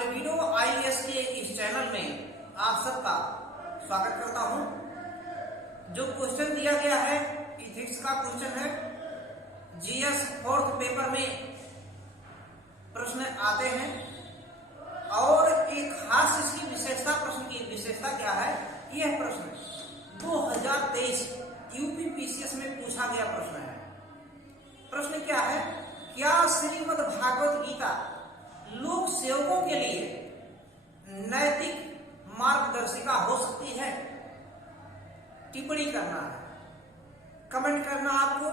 Albino IAS के इस channel में आप सबका स्वागत करता हूं। जो क्वेश्चन दिया गया है इथिक्स का क्वेश्चन है। जीएस फोर्थ पेपर में प्रश्न आते हैं और एक खास इसकी विशेषता, प्रश्न की विशेषता क्या है, यह प्रश्न 2023 यूपीपीसीएस में पूछा गया प्रश्न है। प्रश्न क्या है, क्या श्रीमद् भागवत गीता लोक सेवकों के लिए नैतिक मार्गदर्शिका हो सकती है? टिप्पणी करना है, कमेंट करना, आपको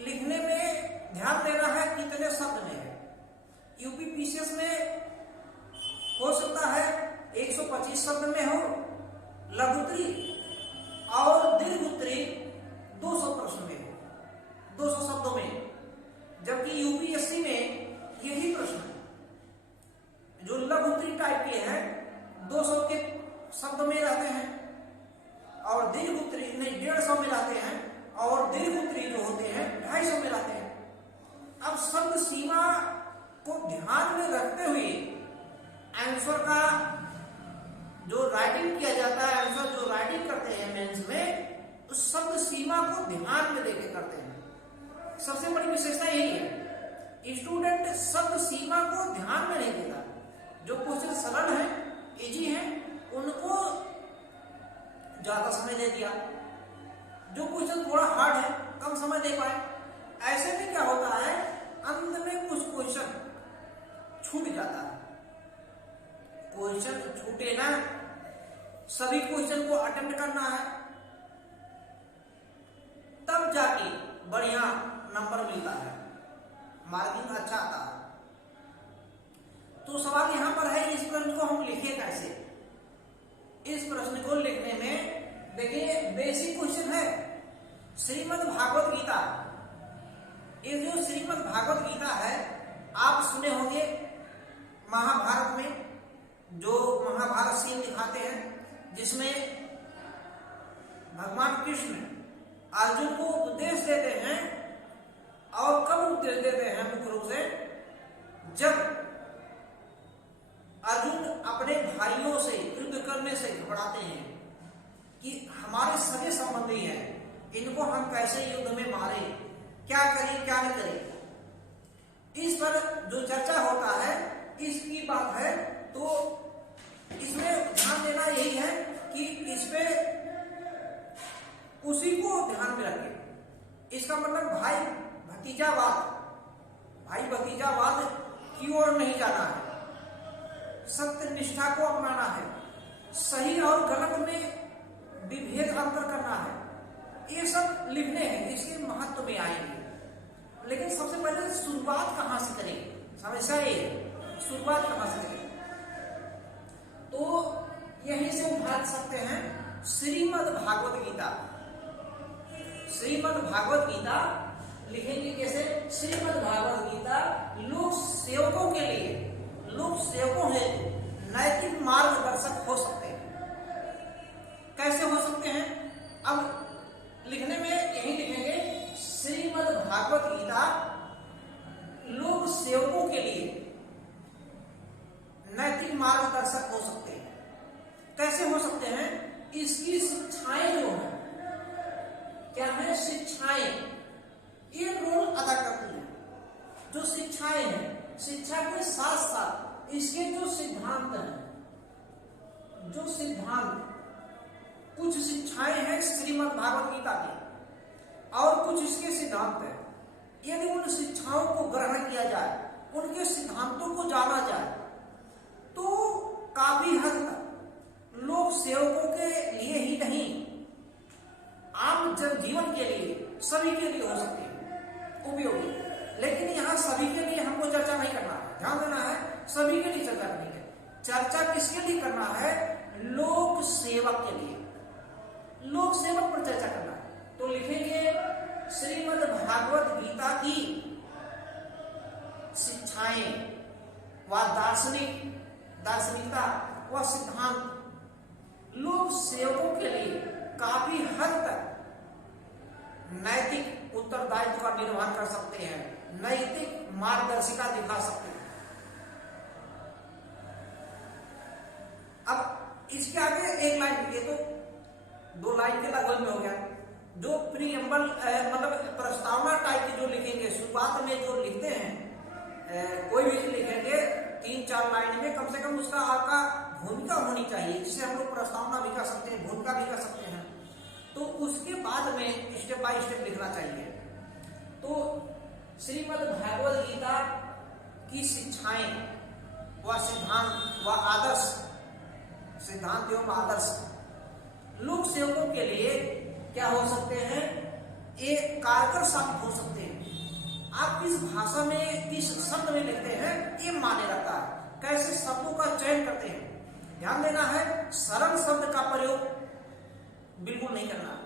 लिखने में ध्यान देना है कितने शब्द में है। यूपीपीसीएस में हो सकता है 125 शब्द में हो लघुत्तरी और दीर्घोत्तरी 200 प्रश्न में हो, 200 शब्दों में, जबकि यूपीएससी में यही प्रश्न जो लघुत्तरी टाइप के हैं 200 के शब्द में रहते हैं और दीर्घोत्तरी 150 में रहते हैं और दीर्घोत्तरी जो होते हैं 250 में रहते हैं। अब शब्द सीमा को ध्यान में रखते हुए आंसर का जो राइटिंग किया जाता है, आंसर जो राइटिंग करते हैं मेंस में, उस शब्द सीमा को ध्यान में लेकर करते हैं। सबसे बड़ी विशेषता यही है, स्टूडेंट शब्द सीमा को ध्यान में नहीं देता। जो क्वेश्चन सरल है, इजी है, उनको ज्यादा समय दे दिया। जो क्वेश्चन थोड़ा हार्ड है, कम समय दे पाए। ऐसे में क्या होता है, अंत में कुछ क्वेश्चन छूट जाता है। क्वेश्चन छूटे ना, सभी क्वेश्चन को अटेम्प्ट करना है, तब जाके बढ़िया नंबर मिलता है, मार्किंग अच्छा आता है। तो सवाल यहां पर है, इस प्रश्न को हम लिखे कैसे? इस प्रश्न को लिखने में देखिए बेसिक क्वेश्चन है, श्रीमद् भागवत गीता। ये जो श्रीमद् भागवत गीता है, आप सुने होंगे महाभारत में, जो महाभारत सीन दिखाते हैं, जिसमें भगवान कृष्ण अर्जुन को उपदेश देते हैं। और कब उपदेश देते हैं? मुख्य रूप से जब अर्जुन अपने भाइयों से युद्ध करने से घबराते हैं कि हमारे सगे संबंधी हैं, इनको हम कैसे युद्ध में मारे, क्या करें क्या नहीं करें, इस पर जो चर्चा होता है, इसकी बात है। तो इसमें ध्यान देना यही है कि इस पे उसी को ध्यान में रखें। इसका मतलब भाई भतीजावाद की ओर नहीं जाना है, सत्य निष्ठा को अपनाना है, सही और गलत में विभेद अंतर करना है। ये सब लिखने हैं, इसके महत्व में आएंगे। लेकिन सबसे पहले शुरुआत कहां से करें, समस्या ये है, शुरुआत कहां से करें? तो यहीं से उठा सकते हैं श्रीमद् भागवत गीता। श्रीमद् भागवत गीता लिखेंगे कैसे? श्रीमद् भागवत गीता लोक सेवकों के लिए, लोक सेवकों हेतु नैतिक मार्गदर्शक हो सकते हैं। कैसे हो सकते हैं? अब लिखने में यही लिखेंगे, श्रीमद् भागवत गीता लोक सेवकों के लिए नैतिक मार्गदर्शक हो सकते हैं। कैसे हो सकते हैं? इसकी शिक्षाएं जो है, क्या है? शिक्षाएं ये रोल अदा करती हैं। जो शिक्षाएं हैं, शिक्षा के साथ साथ इसके जो सिद्धांत हैं, जो सिद्धांत, कुछ शिक्षाएं हैं श्रीमद् भागवत गीता की और कुछ इसके सिद्धांत हैं। यदि उन शिक्षाओं को ग्रहण किया जाए, उनके सिद्धांतों को जाना जाए, तो काफी हद तक लोक सेवकों के लिए ही नहीं, आम जन जीवन के लिए, सभी के लिए हो सकती है उपयोगी। लेकिन यहाँ सभी के लिए हमको चर्चा नहीं करना है, ध्यान देना है, सभी के लिए चर्चा करनी है। चर्चा किसके लिए करना है? लोक सेवक के लिए, लोक सेवक पर चर्चा करना है। तो लिखेंगे श्रीमद् भागवत गीता की शिक्षाएं व दार्शनिकता व सिद्धांत लोक सेवकों के लिए काफी हद तक नैतिक उत्तरदायित्व का निर्वहन कर सकते हैं, नैतिक मार्गदर्शिका दिखा सकते हैं। इसके आगे एक लाइन, ये तो 2 लाइन के लगभग में हो गया। जो प्रीएम्बल मतलब प्रस्तावना टाइप की जो लिखेंगे, शुरुआत में जो लिखते हैं, कोई भी लिखेंगे 3-4 लाइन में, कम से कम उसका आपका भूमिका होनी चाहिए, जिससे हम लोग प्रस्तावना भी कर सकते हैं, भूमिका भी कर सकते हैं। तो उसके बाद में स्टेप बाय स्टेप लिखना चाहिए। तो श्रीमद् भागवत गीता की शिक्षाएं व सिद्धांत व आदर्श, सिद्धांत एवं आदर्श लोक सेवकों के लिए क्या हो सकते हैं, एक कारगर साबित हो सकते हैं। आप किस भाषा में, किस शब्द में लिखते हैं, ये माने रखता है। कैसे शब्दों का चयन करते हैं, ध्यान देना है। सरल शब्द का प्रयोग बिल्कुल नहीं करना,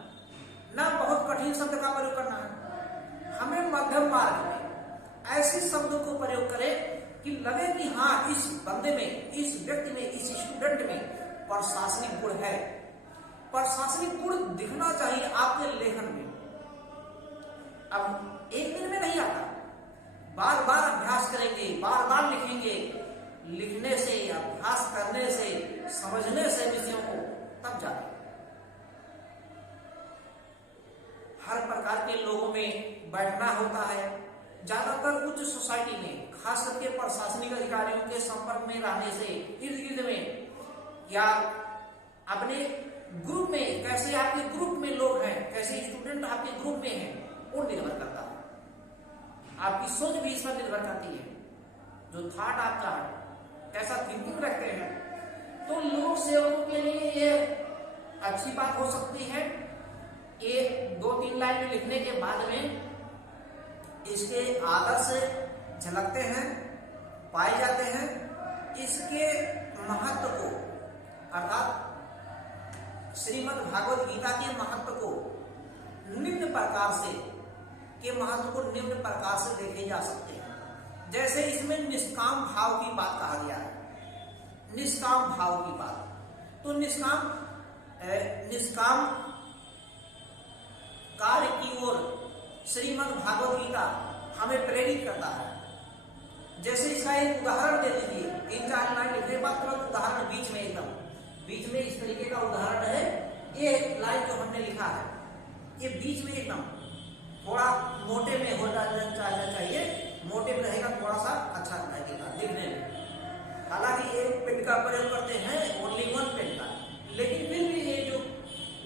ना बहुत कठिन शब्द का प्रयोग करना है। हमें मध्यम मार्ग में ऐसे शब्दों को प्रयोग करें कि लगे कि हाँ, इस बंदे में, इस व्यक्ति में, इस स्टूडेंट में प्रशासनिक गुण है। प्रशासनिक गुण दिखना चाहिए आपके लेखन में। अब एक दिन में नहीं आता, बार बार अभ्यास करेंगे, बार बार लिखेंगे। लिखने से, अभ्यास करने से, समझने से विषयों को, तब जाके हर प्रकार के लोगों में बैठना होता है। ज्यादातर उच्च सोसाइटी में, खास करके प्रशासनिक अधिकारियों के संपर्क में रहने से, इर्द गिर्द में, या अपने ग्रुप में, कैसे आपके ग्रुप में लोग हैं, कैसे स्टूडेंट आपके ग्रुप में हैं, वो निर्भर करता है। आपकी सोच भी इस पर निर्भर करती है, जो थॉट आपका है, कैसा थिंकिंग रखते हैं। तो लोक सेवकों के लिए ये अच्छी बात हो सकती है। ये 2-3 लाइन में लिखने के बाद में इसके आदर्श झलकते हैं, पाए जाते हैं। इसके महत्व को, अर्थात श्रीमद् भागवत गीता के महत्व को निम्न प्रकार से, देखे जा सकते हैं। जैसे इसमें निष्काम भाव की बात कहा गया है, निष्काम भाव की बात। तो निष्काम कार्य की ओर श्रीमद् भागवत गीता हमें प्रेरित करता है। जैसे इसका एक उदाहरण दे दीजिए, 3-4 लाइन लिखने के बाद तुरंत उदाहरण बीच में, एकदम बीच में इस तरीके का उदाहरण है। ये लाइन जो हमने लिखा है, ये बीच में एकदम थोड़ा मोटे में हो जाना चाहिए। मोटे में रहेगा थोड़ा सा अच्छा लगेगा दिखने में। हालांकि एक पेन का प्रयोग करते हैं, ओनली 1 पेन का, लेकिन फिर भी ये जो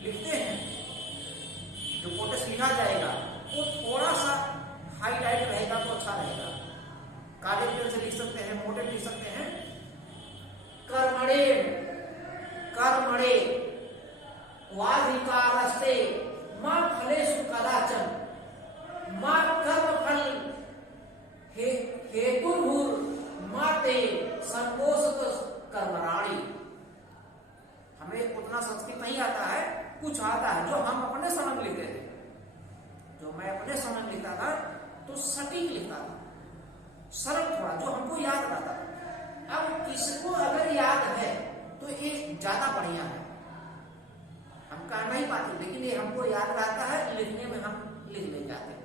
लिखते हैं, जो कोटेक्स लिखा जाएगा, वो थोड़ा सा हाईलाइट रहेगा तो अच्छा रहेगा। काले पेन से लिख सकते हैं, मोटे लिख सकते हैं। कर्मणे कर्मणे वाधिकारस्ते मां फलेषु कदाचन मां कर्म फल हेतुर्भूर माते संकोचत कर्मराणि। हमें उतना संस्कृत नहीं आता है, कुछ आता है जो हम अपने समय में लिखते थे। जो मैं अपने समय में लिखता था तो सटीक लिखता था, सरल थोड़ा, जो हमको याद रहता था। अब किसको अगर याद है तो ये ज्यादा बढ़िया है। हम कह नहीं पाते, लेकिन ये हमको याद रहता है, लिखने में हम लिख ले जाते हैं।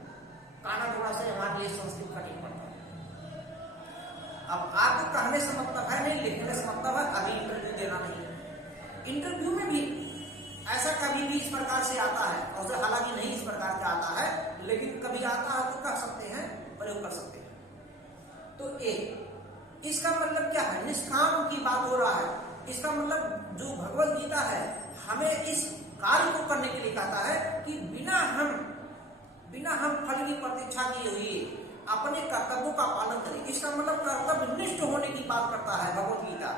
कहना थोड़ा सा हमारे लिए संस्कृत कठिन पड़ता है। अब आपको कहने से मतलब है नहीं, लिखने से मतलब है। अभी इंटरव्यू देना नहीं है, इंटरव्यू में भी ऐसा कभी भी इस प्रकार से आता है, और हालांकि नहीं इस प्रकार का आता है, लेकिन कभी आता है तो कह सकते हैं, प्रयोग कर सकते हैं। तो एक इसका मतलब क्या है, निष्काम की बात हो रहा है। इसका मतलब जो भगवत गीता है हमें इस कार्य को करने के लिए कहता है कि बिना हम फल की प्रतीक्षा किए हुए अपने कर्तव्यों का पालन करें। इसका मतलब कर्तव्यनिष्ठ होने की बात करता है भगवत गीता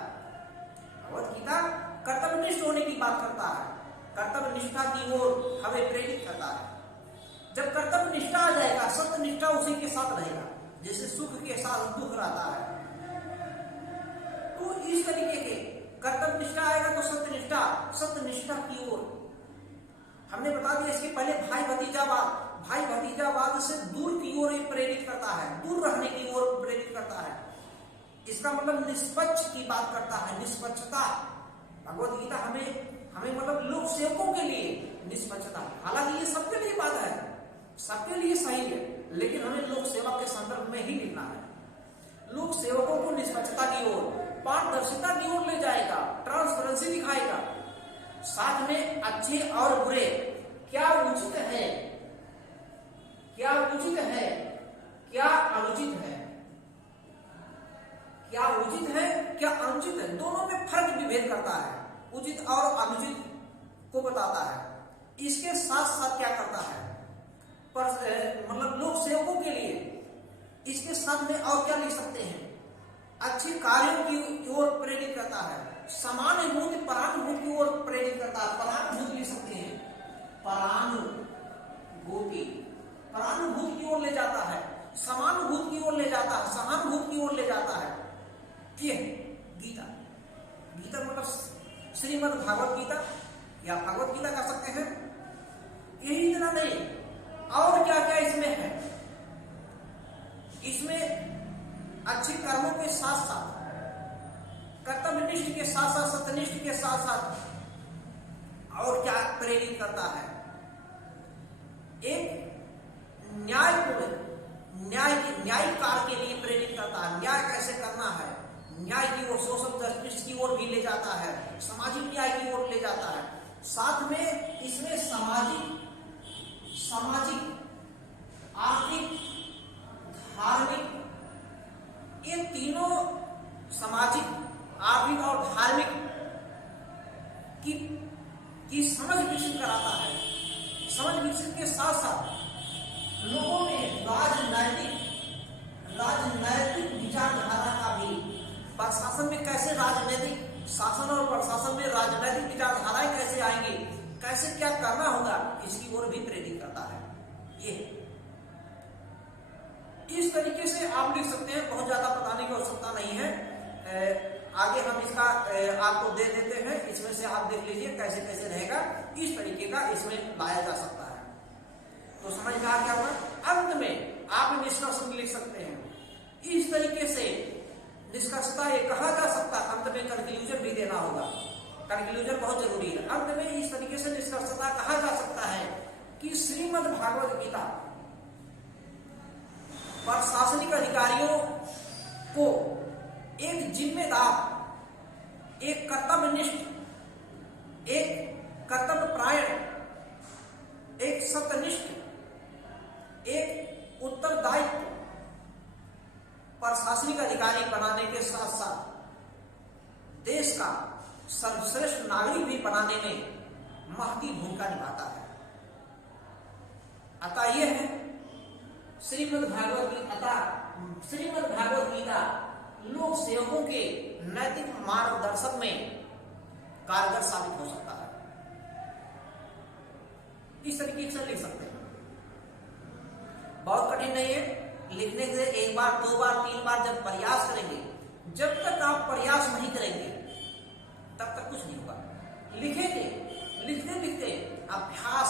कर्तव्यनिष्ठ होने की बात करता है, कर्तव्य निष्ठा की ओर हमें प्रेरित करता है। जब कर्तव्य निष्ठा आ जाएगा, सत्य निष्ठा उसी के साथ रहेगा, जैसे सुख के साथ दुख रहता है। तो इस तरीके के कर्तव्य निष्ठा आएगा तो सत्य निष्ठा की ओर हमने बता दिया। इसके पहले भाई भतीजावाद से दूर की ओर प्रेरित करता है, दूर रहने की ओर प्रेरित करता है। इसका मतलब निष्पक्ष की बात करता है, निष्पक्षता। भगवत गीता हमें मतलब लोक सेवकों के लिए निष्पक्षता। हालांकि ये सबके लिए बात है, सबके लिए सही है, लेकिन हमें लोक सेवा के संदर्भ में ही लिखना है। लोक सेवकों को निष्पक्षता की ओर, पारदर्शिता की ओर ले जाएगा, ट्रांसपेरेंसी दिखाएगा। साथ में अच्छे और बुरे, क्या उचित है, क्या उचित है, क्या अनुचित है, क्या उचित है, क्या अनुचित है, दोनों में फर्क भी भेद करता है। उचित और अनुचित को बताता है। इसके साथ साथ क्या करता है, मतलब लोक सेवकों के लिए इसके साथ में और क्या लिख सकते हैं, अच्छे कार्यों की ओर प्रेरित करता है, समानुभूति परानुभूति की ओर प्रेरित करता है। परानुभूति लिख सकते हैं, परानुभूति, परानुभूति की ओर ले जाता है, समानुभूति की ओर ले जाता है, सहानुभूति की ओर ले जाता है। ये गीता, गीता मतलब श्रीमद् भागवत गीता या भगवत गीता कह सकते हैं। यही इतना नहीं, और क्या क्या इसमें है, इसमें अच्छे कर्मों के साथ साथ, कर्तव्यनिष्ठ के साथ साथ, सत्यनिष्ठ के साथ साथ और क्या प्रेरित करता है, एक न्यायपूर्ण, न्यायिक कार्य के लिए प्रेरित करता है। न्याय कैसे करना है, न्याय की ओर, सोशल जस्टिस की ओर भी ले जाता है, सामाजिक न्याय की ओर ले जाता है। साथ में इसमें सामाजिक, आर्थिक, धार्मिक, ये तीनों सामाजिक, आर्थिक और धार्मिक की समझ विकसित कराता है। समझ विकसित के साथ साथ लोगों में राजनैतिक विचारधारा का भी, प्रशासन में कैसे राजनीतिक शासन और प्रशासन में राजनीतिक विचारधाराएं कैसे आएंगी, कैसे क्या करना होगा, इसकी ओर भी प्रेरित करता है। ये इस तरीके से आप लिख सकते हैं, बहुत ज्यादा बताने की आवश्यकता नहीं है। आगे हम इसका आपको दे देते हैं, इसमें से आप देख लीजिए कैसे कैसे रहेगा। इस तरीके का इसमें लाया जा सकता है। तो समझ में आ गया होगा। अंत में आप निष्कर्ष लिख सकते हैं। इस तरीके से निष्कर्षता ये कहा जा सकता है, अंत में कंक्लूजन भी देना होगा। कंक्लूजन बहुत जरूरी है। अंत में इस तरीके से निष्कर्षता कहा जा सकता है कि श्रीमद् भागवत गीता प्रशासनिक अधिकारियों को एक जिम्मेदार, एक कर्तव्यनिष्ठ, एक कर्तव्यपरायण, एक सत्यनिष्ठ, एक उत्तरदायित्व प्रशासनिक अधिकारी बनाने के साथ साथ देश का सर्वश्रेष्ठ नागरिक भी बनाने में महती भूमिका निभाता है। अतः यह है श्रीमद् भागवत गीता लोक सेवकों के नैतिक मार्गदर्शन में कारगर साबित हो सकता है। इस तरीके से लिख सकते हैं। बहुत कठिन नहीं है लिखने के। एक बार, दो बार, तीन बार जब प्रयास करेंगे, जब तक आप प्रयास नहीं करेंगे तब तक कुछ नहीं होगा। लिखेंगे, लिखते लिखते अभ्यास,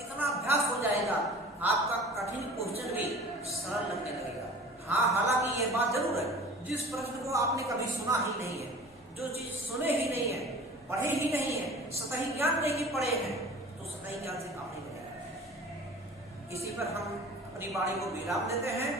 इतना अभ्यास हो जाएगा, आपका कठिन क्वेश्चन भी सरल लगने लगेगा। हाँ, हालांकि यह बात जरूर है, जिस प्रश्न को आपने कभी सुना ही नहीं है, जो चीज सुने ही नहीं है, पढ़े ही नहीं है, सतही ज्ञान नहीं पढ़े हैं, तो सतही ज्ञान से काम नहीं बनेगा। इसी पर हम अपनी वाणी को विराम देते हैं।